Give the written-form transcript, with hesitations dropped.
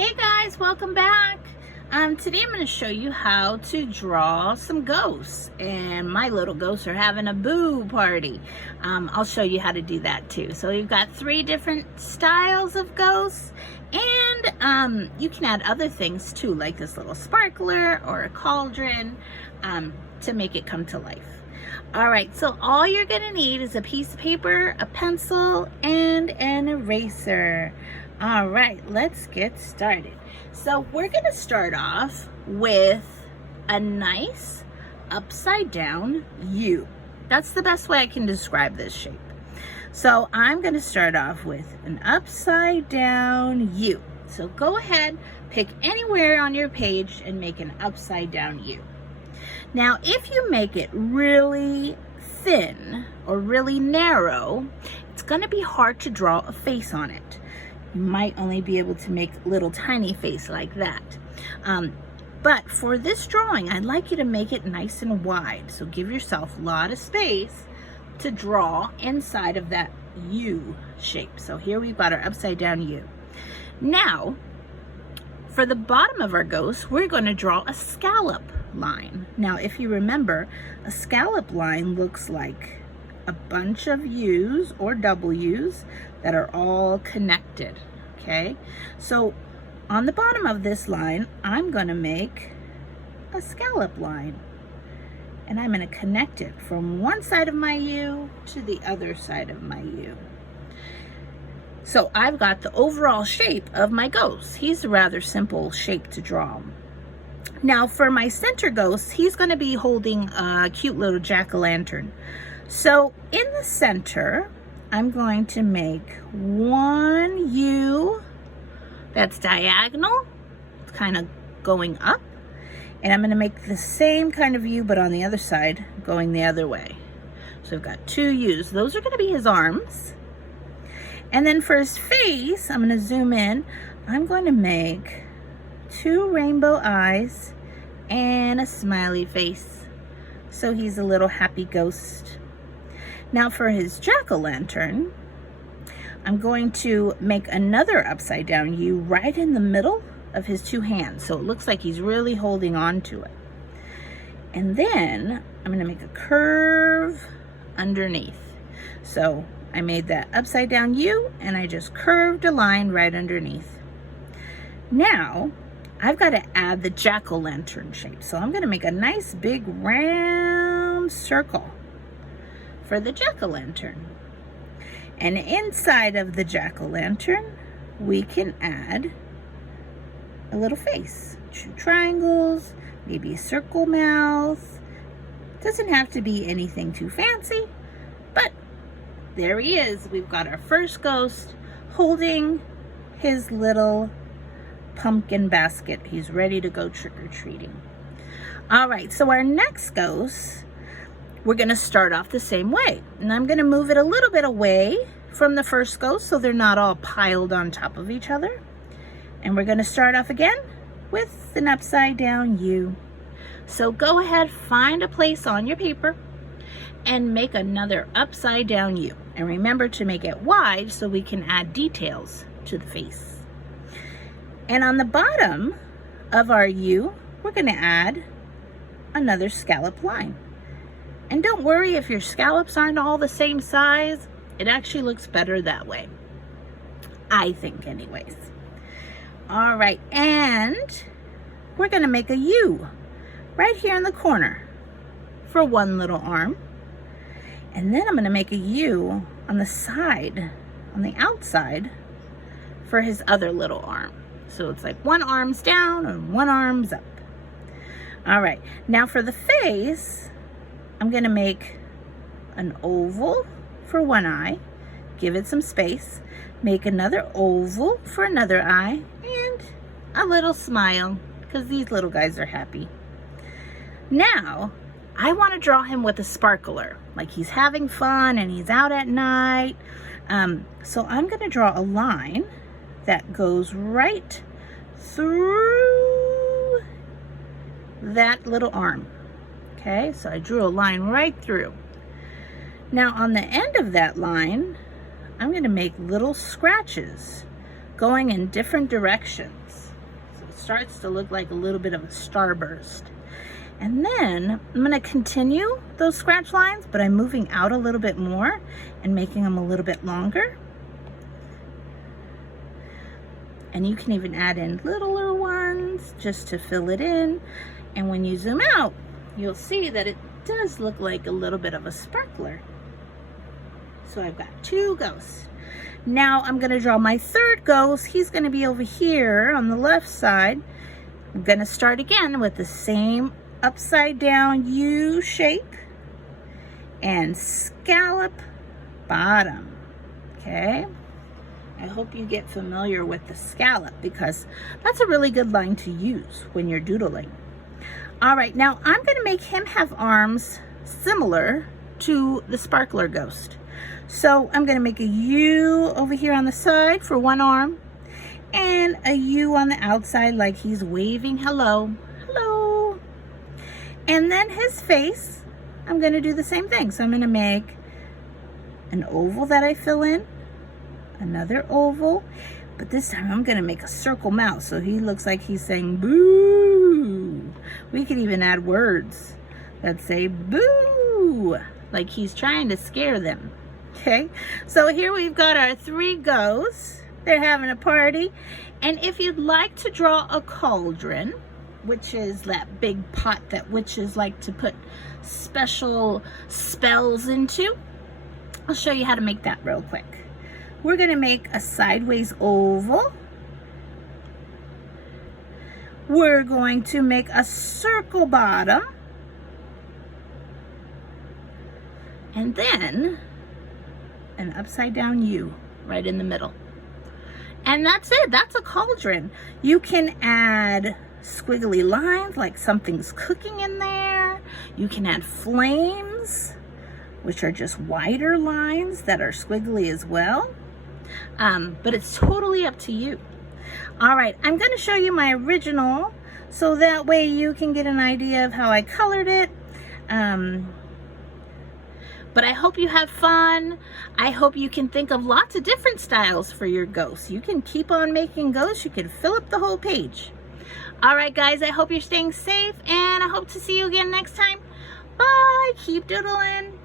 Hey guys, welcome back. Today I'm going to show you how to draw some ghosts, and my little ghosts are having a boo party. I'll show you how to do that too. So we've got 3 different styles of ghosts, and you can add other things too, like this little sparkler or a cauldron to make it come to life. Alright, so all you're going to need is a piece of paper, a pencil, and an eraser. Alright, let's get started. So we're going to start off with a nice upside down U. That's the best way I can describe this shape. So I'm going to start off with an upside down U. So go ahead, pick anywhere on your page and make an upside down U. Now, if you make it really thin or really narrow, it's going to be hard to draw a face on it. You might only be able to make a little tiny face like that. But for this drawing, I'd like you to make it nice and wide. So give yourself a lot of space to draw inside of that U shape. So here we've got our upside down U. Now, for the bottom of our ghost, we're going to draw a scallop line. Now, if you remember, a scallop line looks like a bunch of U's or W's that are all connected. Okay, so on the bottom of this line, I'm going to make a scallop line, and I'm going to connect it from one side of my U to the other side of my U. So I've got the overall shape of my ghost. He's a rather simple shape to draw. Now for my center ghost, he's going to be holding a cute little jack-o'-lantern. So in the center, I'm going to make one U that's diagonal, it's kind of going up, and I'm going to make the same kind of U but on the other side going the other way. So I've got 2 U's. Those are going to be his arms. And then for his face, I'm going to zoom in. I'm going to make 2 rainbow eyes and a smiley face. So he's a little happy ghost. Now for his jack-o'-lantern, I'm going to make another upside down U right in the middle of his 2 hands. So it looks like he's really holding on to it. And then I'm going to make a curve underneath. So I made that upside down U and I just curved a line right underneath. Now I've got to add the jack-o'-lantern shape. So I'm going to make a nice big round circle for the jack-o'-lantern. And inside of the jack-o'-lantern, we can add a little face. 2 triangles, maybe a circle mouth. Doesn't have to be anything too fancy, but there he is. We've got our first ghost holding his little pumpkin basket. He's ready to go trick-or-treating. All right, so our next ghost, we're going to start off the same way. And I'm going to move it a little bit away from the first ghost so they're not all piled on top of each other. And we're going to start off again with an upside down U. So go ahead, find a place on your paper and make another upside down U. And remember to make it wide so we can add details to the face. And on the bottom of our U, we're going to add another scallop line. And don't worry if your scallops aren't all the same size. It actually looks better that way. I think anyways. All right, and we're going to make a U right here in the corner for one little arm. And then I'm going to make a U on the side, on the outside, for his other little arm. So it's like one arm's down and one arm's up. All right, now for the face, I'm going to make an oval for one eye, give it some space, make another oval for another eye, and a little smile, because these little guys are happy. Now, I want to draw him with a sparkler, like he's having fun and he's out at night. So I'm going to draw a line that goes right through that little arm. Okay, so I drew a line right through. Now on the end of that line, I'm going to make little scratches going in different directions. starts to look like a little bit of a starburst. And then I'm going to continue those scratch lines, but I'm moving out a little bit more and making them a little bit longer. And you can even add in littler ones just to fill it in. And when you zoom out, you'll see that it does look like a little bit of a sparkler. So I've got 2 ghosts. Now I'm going to draw my 3rd ghost. He's going to be over here on the left side. I'm going to start again with the same upside down U shape and scallop bottom. Okay, I hope you get familiar with the scallop because that's a really good line to use when you're doodling. All right, now I'm going to make him have arms similar to the sparkler ghost. So I'm going to make a U over here on the side for one arm and a U on the outside like he's waving hello. Hello. And then his face, I'm going to do the same thing. So I'm going to make an oval that I fill in, another oval, but this time I'm going to make a circle mouth so he looks like he's saying boo. We could even add words that say boo, like he's trying to scare them. Okay, so here we've got our 3 ghosts. They're having a party. And if you'd like to draw a cauldron, which is that big pot that witches like to put special spells into, I'll show you how to make that real quick. We're going to make a sideways oval. We're going to make a circle bottom. And then an upside down U right in the middle. And that's it. That's a cauldron. You can add squiggly lines like something's cooking in there. You can add flames, which are just wider lines that are squiggly as well. But it's totally up to you. All right, I'm going to show you my original so that way you can get an idea of how I colored it. But I hope you have fun. I hope you can think of lots of different styles for your ghosts. You can keep on making ghosts. You can fill up the whole page. All right, guys, I hope you're staying safe, and I hope to see you again next time. Bye. Keep doodling.